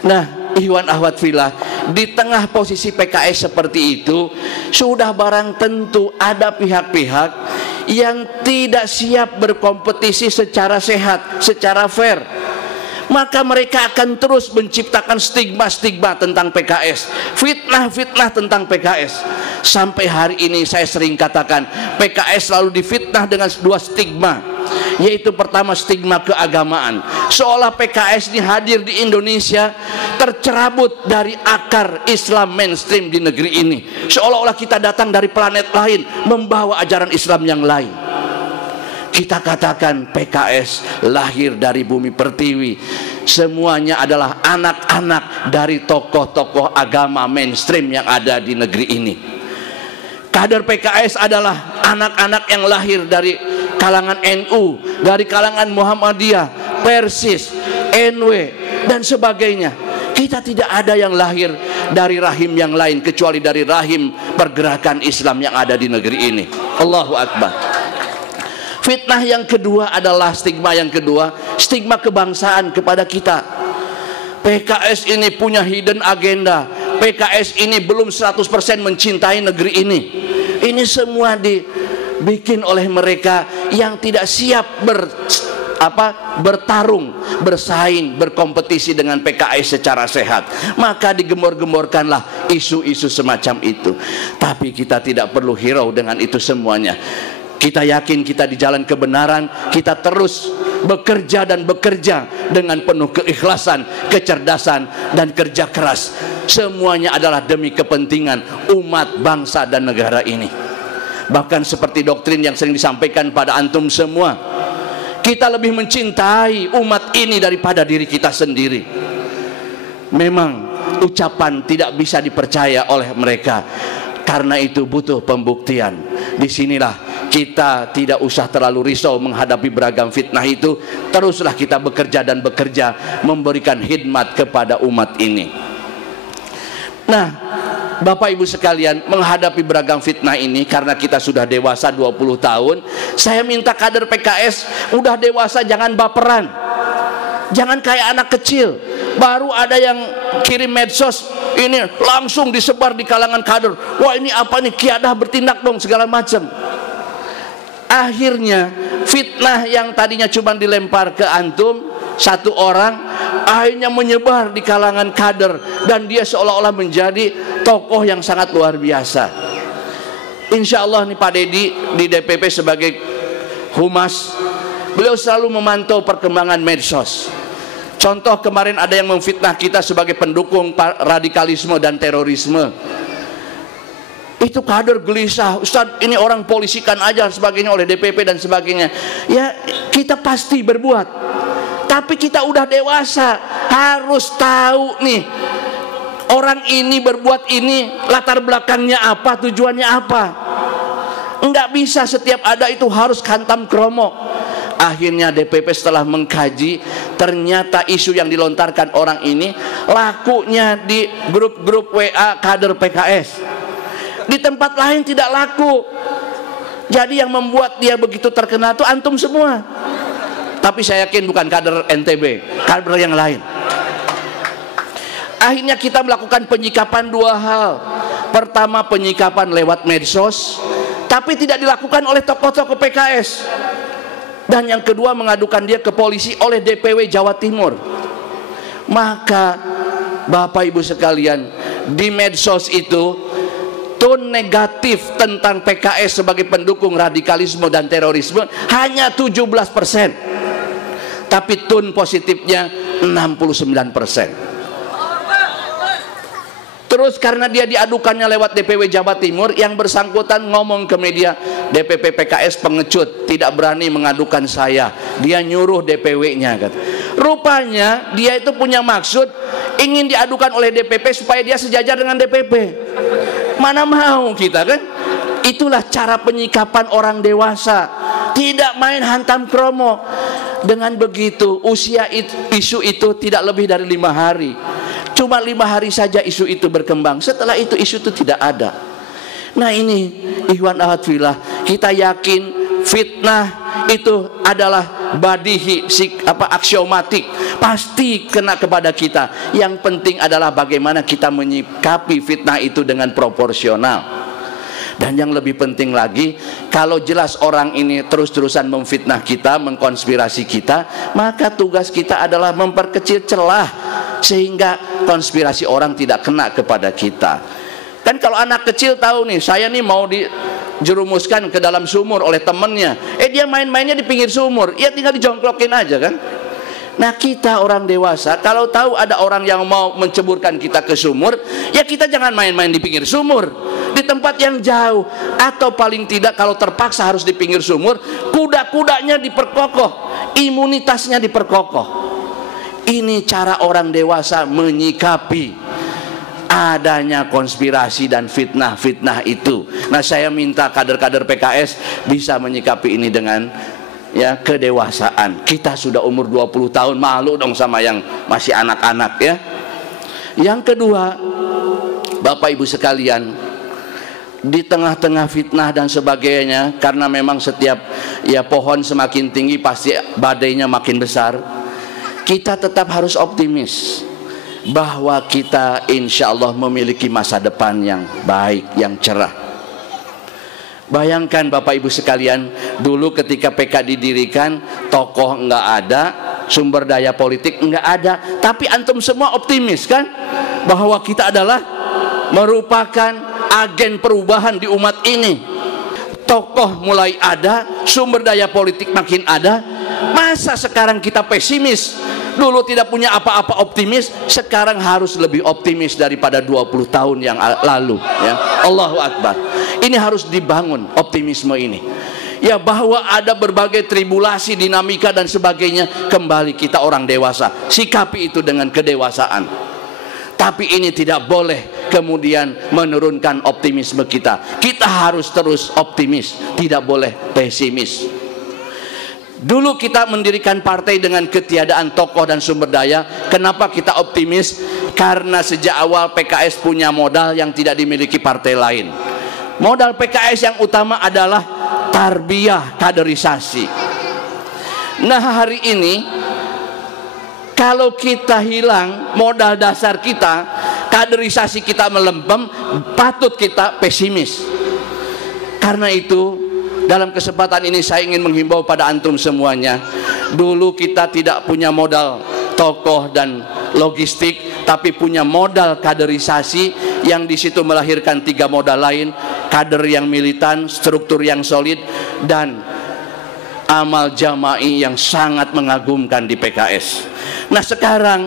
Nah, ikhwan akhwat fillah, di tengah posisi PKS seperti itu, sudah barang tentu ada pihak-pihak yang tidak siap berkompetisi secara sehat, secara fair. Maka mereka akan terus menciptakan stigma-stigma tentang PKS, fitnah-fitnah tentang PKS. Sampai hari ini saya sering katakan, PKS selalu difitnah dengan dua stigma, yaitu pertama stigma keagamaan, seolah PKS ini hadir di Indonesia tercerabut dari akar Islam mainstream di negeri ini, seolah-olah kita datang dari planet lain membawa ajaran Islam yang lain. Kita katakan PKS lahir dari bumi pertiwi, semuanya adalah anak-anak dari tokoh-tokoh agama mainstream yang ada di negeri ini. Kader PKS adalah anak-anak yang lahir dari kalangan NU, dari kalangan Muhammadiyah, Persis, NW, dan sebagainya. Kita tidak ada yang lahir dari rahim yang lain kecuali dari rahim pergerakan Islam yang ada di negeri ini. Allahu Akbar. Fitnah yang kedua adalah stigma yang kedua, stigma kebangsaan kepada kita. PKS ini punya hidden agenda, PKS ini belum 100% mencintai negeri ini. Ini semua dibikin oleh mereka yang tidak siap bertarung, bersaing, berkompetisi dengan PKS secara sehat. Maka digembor-gemborkanlah isu-isu semacam itu. Tapi kita tidak perlu hirau dengan itu semuanya. Kita yakin kita di jalan kebenaran, kita terus bekerja dan bekerja dengan penuh keikhlasan, kecerdasan, dan kerja keras. Semuanya adalah demi kepentingan umat, bangsa, dan negara ini. Bahkan seperti doktrin yang sering disampaikan pada antum semua, kita lebih mencintai umat ini daripada diri kita sendiri. Memang ucapan tidak bisa dipercaya oleh mereka, karena itu butuh pembuktian. Disinilah kita tidak usah terlalu risau menghadapi beragam fitnah itu. Teruslah kita bekerja dan bekerja memberikan khidmat kepada umat ini. Nah, Bapak Ibu sekalian, menghadapi beragam fitnah ini, karena kita sudah dewasa 20 tahun, saya minta kader PKS udah dewasa jangan baperan, jangan kayak anak kecil. Baru ada yang kirim medsos, ini langsung disebar di kalangan kader. Wah, ini apa nih, kiadah bertindak dong segala macam. Akhirnya fitnah yang tadinya cuma dilempar ke antum satu orang, akhirnya menyebar di kalangan kader, dan dia seolah-olah menjadi tokoh yang sangat luar biasa. Insya Allah nih Pak Dedi di DPP sebagai humas, beliau selalu memantau perkembangan medsos. Contoh kemarin ada yang memfitnah kita sebagai pendukung radikalisme dan terorisme. Itu kader gelisah, Ustadz ini orang polisikan aja sebagainya oleh DPP dan sebagainya. Ya, kita pasti berbuat, tapi kita udah dewasa, harus tahu nih orang ini berbuat ini latar belakangnya apa, tujuannya apa. Enggak bisa setiap ada itu harus hantam kromo. Akhirnya DPP setelah mengkaji, ternyata isu yang dilontarkan orang ini lakunya di grup-grup WA kader PKS. Di tempat lain tidak laku. Jadi yang membuat dia begitu terkenal itu antum semua. Tapi saya yakin bukan kader NTB, kader yang lain. Akhirnya kita melakukan penyikapan dua hal. Pertama, penyikapan lewat medsos, tapi tidak dilakukan oleh tokoh-tokoh PKS. Dan yang kedua, mengadukan dia ke polisi oleh DPW Jawa Timur. Maka Bapak Ibu sekalian, di medsos itu tone negatif tentang PKS sebagai pendukung radikalisme dan terorisme hanya 17%, tapi tone positifnya 69%. Terus karena dia diadukannya lewat DPW Jawa Timur, yang bersangkutan ngomong ke media, DPP PKS pengecut, tidak berani mengadukan saya, dia nyuruh DPW-nya. Rupanya dia itu punya maksud ingin diadukan oleh DPP supaya dia sejajar dengan DPP. Mana mau kita kan? Itulah cara penyikapan orang dewasa, tidak main hantam kromo. Dengan begitu usia isu itu tidak lebih dari 5 hari. Cuma 5 hari saja isu itu berkembang, setelah itu isu itu tidak ada. Nah ini ikhwan akhwat fillah, kita yakin fitnah itu adalah badihi, aksiomatik, pasti kena kepada kita. Yang penting adalah bagaimana kita menyikapi fitnah itu dengan proporsional. Dan yang lebih penting lagi, kalau jelas orang ini terus-terusan memfitnah kita, mengkonspirasi kita, maka tugas kita adalah memperkecil celah sehingga konspirasi orang tidak kena kepada kita. Kan kalau anak kecil tahu nih, saya nih mau dijerumuskan ke dalam sumur oleh temennya, dia main-mainnya di pinggir sumur, ya tinggal dijongklokin aja kan. Nah, kita orang dewasa kalau tahu ada orang yang mau menceburkan kita ke sumur, ya kita jangan main-main di pinggir sumur, di tempat yang jauh, atau paling tidak kalau terpaksa harus di pinggir sumur, kuda-kudanya diperkokoh, imunitasnya diperkokoh. Ini cara orang dewasa menyikapi adanya konspirasi dan fitnah-fitnah itu. Nah, saya minta kader-kader PKS bisa menyikapi ini dengan kedewasaan. Kita sudah umur 20 tahun, malu dong sama yang masih anak-anak ya. Yang kedua, Bapak Ibu sekalian, di tengah-tengah fitnah dan sebagainya, karena memang setiap pohon semakin tinggi pasti badainya makin besar, kita tetap harus optimis bahwa kita insya Allah memiliki masa depan yang baik, yang cerah. Bayangkan Bapak Ibu sekalian, dulu ketika PK didirikan, tokoh nggak ada, sumber daya politik nggak ada, tapi antum semua optimis kan bahwa kita adalah merupakan agen perubahan di umat ini. Tokoh mulai ada, sumber daya politik makin ada. Masa sekarang kita pesimis? Dulu tidak punya apa-apa optimis, sekarang harus lebih optimis daripada 20 tahun yang lalu ya. Allahu Akbar. Ini harus dibangun optimisme ini. Ya, bahwa ada berbagai tribulasi, dinamika dan sebagainya, kembali kita orang dewasa sikapi itu dengan kedewasaan. Tapi ini tidak boleh kemudian menurunkan optimisme kita. Kita harus terus optimis, tidak boleh pesimis. Dulu kita mendirikan partai dengan ketiadaan tokoh dan sumber daya. Kenapa kita optimis? Karena sejak awal PKS punya modal yang tidak dimiliki partai lain. Modal PKS yang utama adalah tarbiyah, kaderisasi. Nah, hari ini kalau kita hilang modal dasar kita, kaderisasi kita melempem, patut kita pesimis. Karena itu, dalam kesempatan ini saya ingin menghimbau pada antum semuanya. Dulu kita tidak punya modal tokoh dan logistik, tapi punya modal kaderisasi yang di situ melahirkan 3 modal lain: kader yang militan, struktur yang solid, dan amal jama'i yang sangat mengagumkan di PKS. Nah, sekarang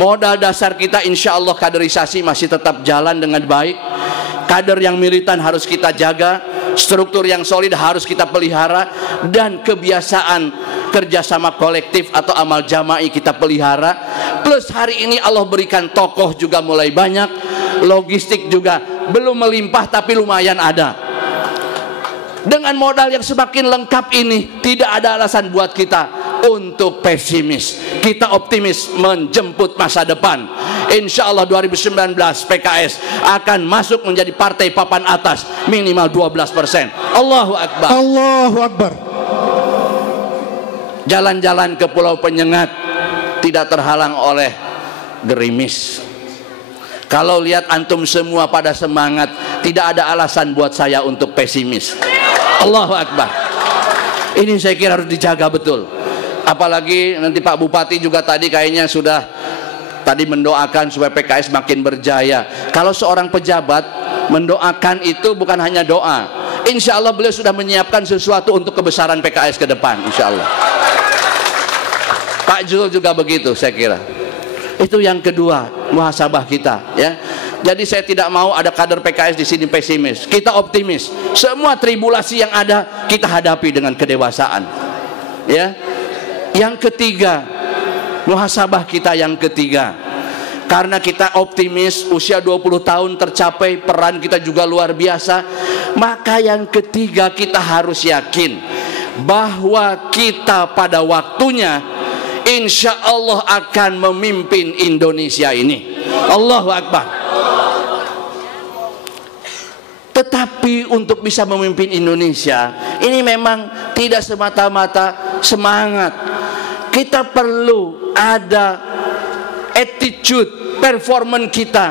modal dasar kita insya Allah kaderisasi masih tetap jalan dengan baik. Kader yang militan harus kita jaga, struktur yang solid harus kita pelihara, dan kebiasaan kerjasama kolektif atau amal jama'i kita pelihara. Plus hari ini Allah berikan tokoh juga mulai banyak, logistik juga belum melimpah tapi lumayan ada. Dengan modal yang semakin lengkap ini, tidak ada alasan buat kita untuk pesimis. Kita optimis menjemput masa depan. Insya Allah 2019 PKS akan masuk menjadi partai papan atas minimal 12%. Allahu Akbar. Allahu Akbar. Jalan-jalan ke Pulau Penyengat tidak terhalang oleh gerimis. Kalau lihat antum semua pada semangat, tidak ada alasan buat saya untuk pesimis. Allahu Akbar. Ini saya kira harus dijaga betul. Apalagi nanti Pak Bupati juga tadi kayaknya sudah tadi mendoakan supaya PKS makin berjaya. Kalau seorang pejabat mendoakan itu bukan hanya doa, insya Allah beliau sudah menyiapkan sesuatu untuk kebesaran PKS ke depan, insya Allah. Pak Jul juga begitu, saya kira. Itu yang kedua, muhasabah kita ya. Jadi saya tidak mau ada kader PKS di sini pesimis. Kita optimis. Semua tribulasi yang ada kita hadapi dengan kedewasaan. Ya. Yang ketiga, muhasabah kita yang ketiga. Karena kita optimis, usia 20 tahun tercapai, peran kita juga luar biasa. Maka yang ketiga, kita harus yakin bahwa kita pada waktunya insya Allah akan memimpin Indonesia ini. Allahu Akbar. Tetapi untuk bisa memimpin Indonesia ini memang tidak semata-mata semangat. Kita perlu ada attitude, performance kita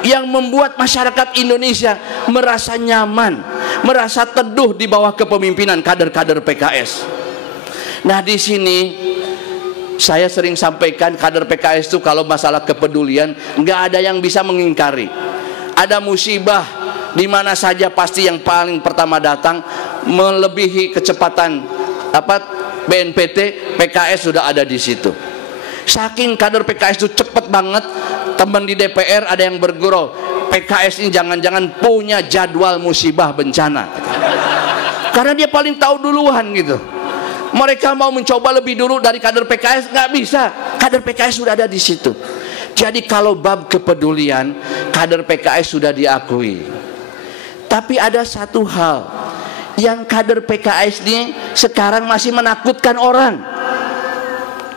yang membuat masyarakat Indonesia merasa nyaman, merasa teduh di bawah kepemimpinan kader-kader PKS. Nah, di sini saya sering sampaikan, kader PKS itu kalau masalah kepedulian nggak ada yang bisa mengingkari. Ada musibah di mana saja pasti yang paling pertama datang, melebihi kecepatan BNPT, PKS sudah ada di situ. Saking kader PKS itu cepat banget, teman di DPR ada yang bergurau, PKS ini jangan-jangan punya jadwal musibah bencana, karena dia paling tahu duluan gitu. Mereka mau mencoba lebih dulu dari kader PKS, nggak bisa. Kader PKS sudah ada di situ. Jadi kalau bab kepedulian, kader PKS sudah diakui. Tapi ada satu hal yang kader PKS ini sekarang masih menakutkan orang,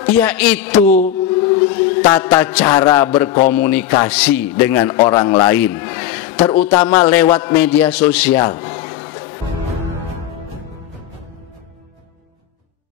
yaitu tata cara berkomunikasi dengan orang lain, terutama lewat media sosial.